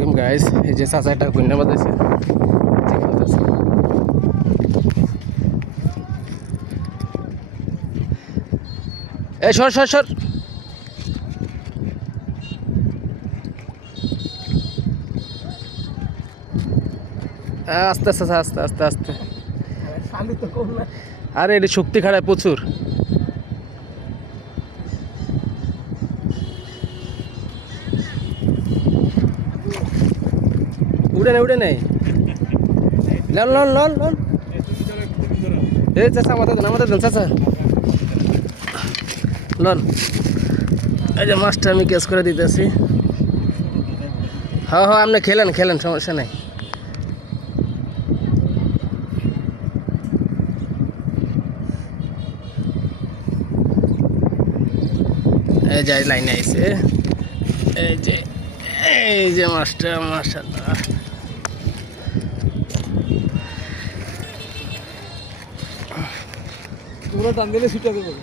আলাইকুম গাইস, এই যে চাচা একটা কন্যা বাজাইছে এই সর সর সর আস্তে আস্তে আস্তে আস্তে আস্তে আরে এটি শক্তি খারাপ প্রচুর। উড়ে নেই লন লন লন লন এই চাচা আমাদের দেন চাচা লন। এই যে মাছটা আমি কেস করে দিতেছি। হ্যাঁ হ্যাঁ আপনি খেলেন সমস্যা নাই। এই যে লাইনে আইছে, এই যে মাছটা মাশাআল্লাহ। পুরো টান দিলে ছুটে যাবে।